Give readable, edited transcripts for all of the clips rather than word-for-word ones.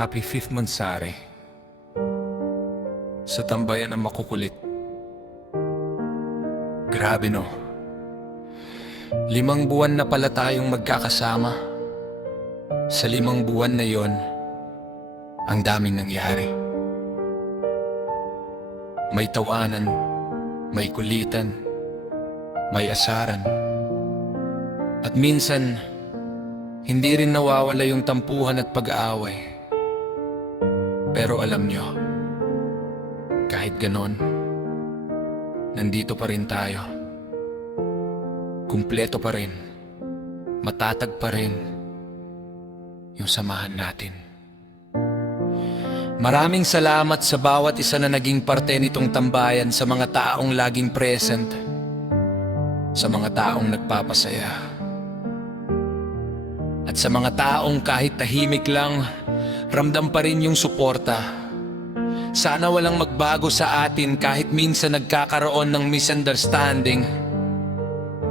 Happy 5th month, Sari. Sa tambayan ng makukulit. Grabe no. 5 buwan na pala tayong magkakasama. Sa 5 buwan na yon, ang daming nangyari. May tawanan, may kulitan, may asaran. At minsan, hindi rin nawawala yung tampuhan at pag-aaway. Pero alam nyo, kahit ganon, nandito pa rin tayo. Kumpleto pa rin, matatag pa rin yung samahan natin. Maraming salamat sa bawat isa na naging parte nitong tambayan, sa mga taong laging present, sa mga taong nagpapasaya, at sa mga taong kahit tahimik lang, ramdam pa rin yung suporta. Sana walang magbago sa atin kahit minsan nagkakaroon ng misunderstanding.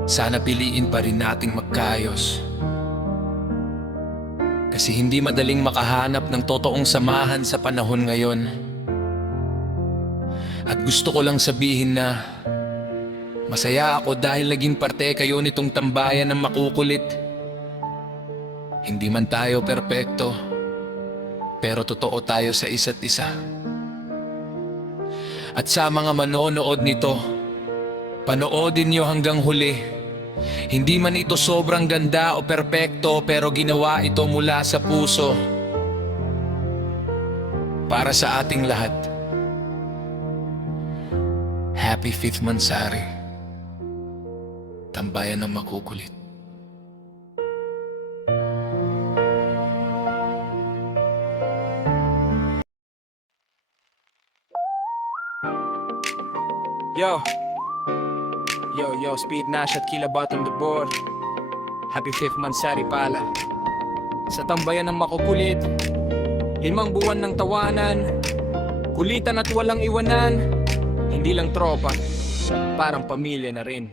Sana piliin pa rin nating magkaayos. Kasi hindi madaling makahanap ng totoong samahan sa panahon ngayon. At gusto ko lang sabihin na masaya ako dahil naging parte kayo nitong tambayan ng makukulit. Hindi man tayo perpekto, pero totoo tayo sa isa't isa. At sa mga manonood nito, panoodin nyo hanggang huli. Hindi man ito sobrang ganda o perpekto, pero ginawa ito mula sa puso. Para sa ating lahat. Happy 5th month, Sari. Tambayan ng makukulit. Yo, Speed Nash at Kilabat on the board. Happy 5th month, Sari pala. Sa tambayan ng makukulit, 5 buwan ng tawanan, kulitan at walang iwanan. Hindi lang tropa, parang pamilya na rin.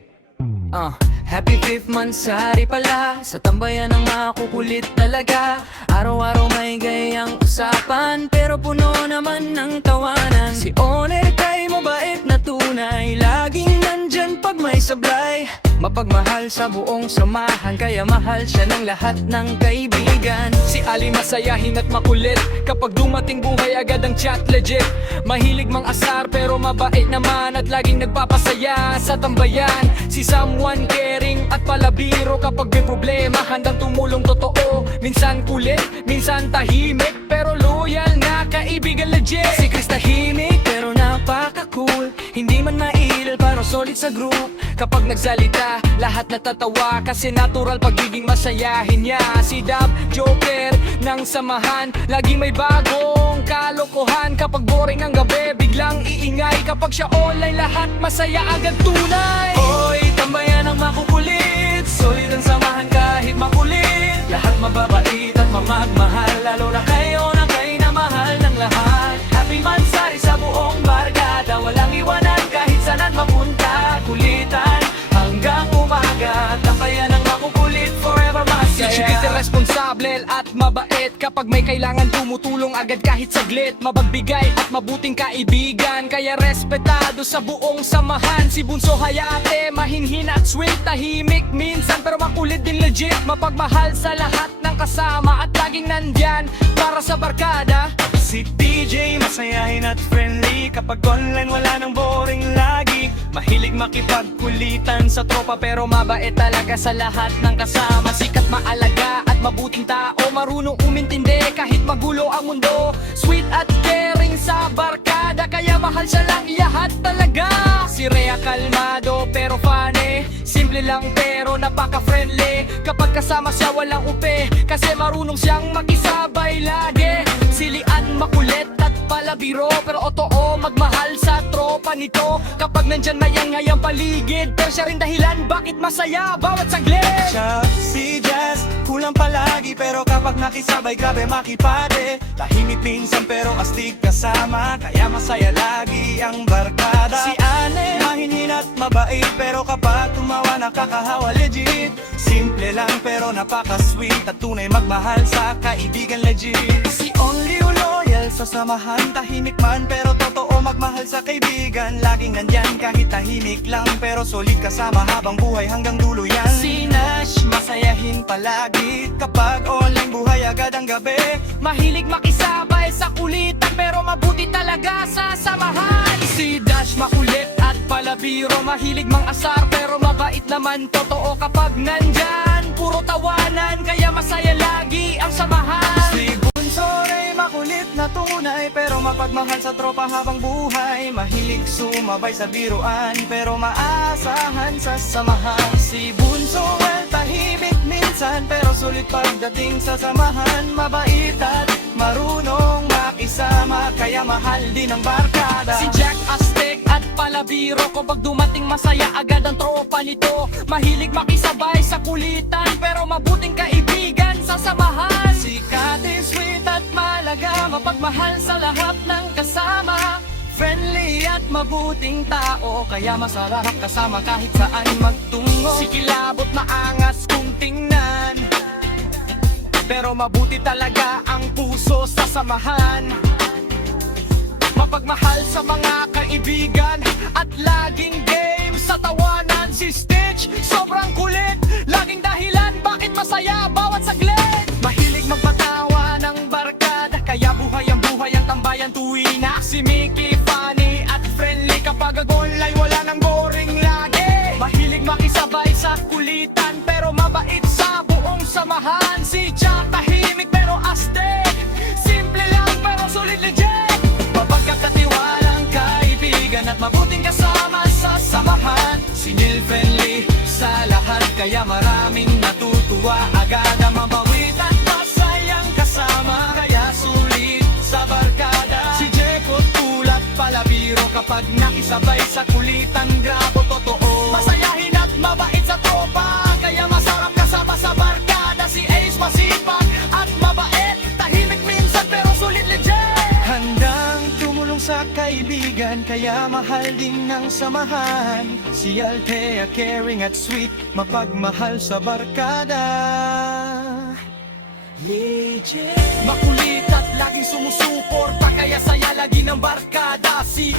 Happy 5th month, Sari pala. Sa tambayan ng makukulit talaga. Araw-araw may gayang usapan, pero puno naman ng tawanan. Si Oner kay mabait na tunay, laging nandyan pag may sablay. Mapagmahal sa buong samahan, kaya mahal siya ng lahat ng kaibigan. Si Ali masayahin at makulit, kapag dumating buhay agad ang chat legit. Mahilig mang asar pero mabait naman, at laging nagpapasaya sa tambayan. Si someone caring at palabiro, kapag may problema handang tumulong totoo. Minsan kulit, minsan tahimik, pero loyal na kaibigan legit. Si Chris tahimik pero napaka-cool, hindi man mailal pero solid sa group. Kapag nagsalita, lahat natatawa, kasi natural pagiging masayahin niya. Si Dab, joker ng samahan, lagi may bagong kalokohan. Kapag boring ang gabi, biglang iingay. Kapag siya online, lahat masaya agad tunay. Hoy, tambayan ang makukulit, solid ang samahan kahit makulit. Lahat mababait at mamagmahal, lalo na kayo na kayo na mahal ng lahat. Happy month, Sari sa buong barkada, walang iwanan kahit saan mapunta. Kulitan hanggang umaga, tambayan ang makukulit, forever masaya. Sikite responsable at mabait, kapag may kailangan tumutulong agad kahit saglit. Mabagbigay at mabuting kaibigan, kaya respetado sa buong samahan. Si Bunso Hayate, mahinhin at sweet, tahimik minsan pero makulit din legit. Mapagmahal sa lahat ng kasama at laging nandyan para sa barkada. Si DJ masayahin at friendly, kapag online wala nang boring lagi. Mahilig makipagkulitan sa tropa, pero mabait talaga sa lahat ng kasama. Sikat maalaga at mabuting tao, marunong umintindi kahit magulo ang mundo. Sweet at caring sa barkada, kaya mahal siya lang iyahat talaga. Si Rhea kalmado pero funny, simple lang pero napaka-friendly. Kapag kasama siya walang upe, kasi marunong siyang makisabay lagi. Si Lian makulit at palabiro, pero totoo magmahal sa tropa nito. Kapag nandyan mayangay ang paligid, pero siya rin dahilan bakit masaya bawat saglit. Siya si Jazz, kulang palagi pero kapag nakisabay grabe makipade. Tahimik minsan pero astig kasama, kaya masaya lagi ang barkada. Si Anne, mahinhin at mabait pero kapag tumawa nakakahawa legit. Si Simple lang pero napaka-sweet at tunay magmahal sa kaibigan legit. Si Only loyal sa samahan, tahimik man pero totoo magmahal sa kaibigan. Laging nandyan kahit tahimik lang pero solid kasama habang buhay hanggang dulo yan. Si Nash masayahin palagi kapag online buhay agad ang gabi. Mahilig makisabay sa kulitan pero mabuti talaga sa samahan. Si Dash makulit at palabiro, mahilig mang asar pero mabait naman totoo kapag nandyan. Puro tawanan kaya masaya lagi ang samahan. Si Bunso ay makulit na tunay pero mapagmahal sa tropa habang buhay. Mahilig sumabay sa biruan pero maasahan sa samahan. Si Bunso tahimik minsan pero sulit pagdating sa samahan. Mabait at marunong makisama kaya mahal din ang barkada. Si Jack Aztec at palabiro, kapag dumating masaya agad ang tropa nito. Mahilig makisabay sa kulitan pero mabuting kaibigan sa samahan. Si Kati sweet at malaga, mapagmahal sa lahat ng kasama. Friendly at mabuting tao, kaya masarap kasama kahit saan magtungo. Si Kilabot maangas kung tingnan pero mabuti talaga ang puso sa samahan. Mapagmahal sa mga kaibigan at laging game sa tawanan. Si Stitch sobrang kulit, laging dahilan bakit masaya bawat saglit. Mahilig magpatawa ng barkada, kaya buhay ang tambayan tuwi na. Si Mickey funny at friendly, kapag online wala nang boring lagi. Mahilig Makisabay sa kulitan pero mabait sa buong samahan. Si Jack tahimik pero astig, simple lang pero solid legit. mapagkakatiwalang kaibigan at mabuting kasama sa samahan. Si Neil friendly sa lahat, kaya maraming natutuwa. Agad ang mabawit at masayang kasama, kaya sulit sa barkada. Si Jeko tulad palabiro, kapag nakisabay sa kulitan, grabo totoo. Masayahin at mabait sa tropa, kaya masarap kasama sa barkada. Si Ace masipag at mabait, tahimik minsan pero sulit legit. Handang tumulong sa kaibigan, kaya mahal din ng samahan. Si Althea caring at sweet, mapagmahal sa barkada. Makulit at laging sumusuporta, kaya saya lagi ng barkada. Si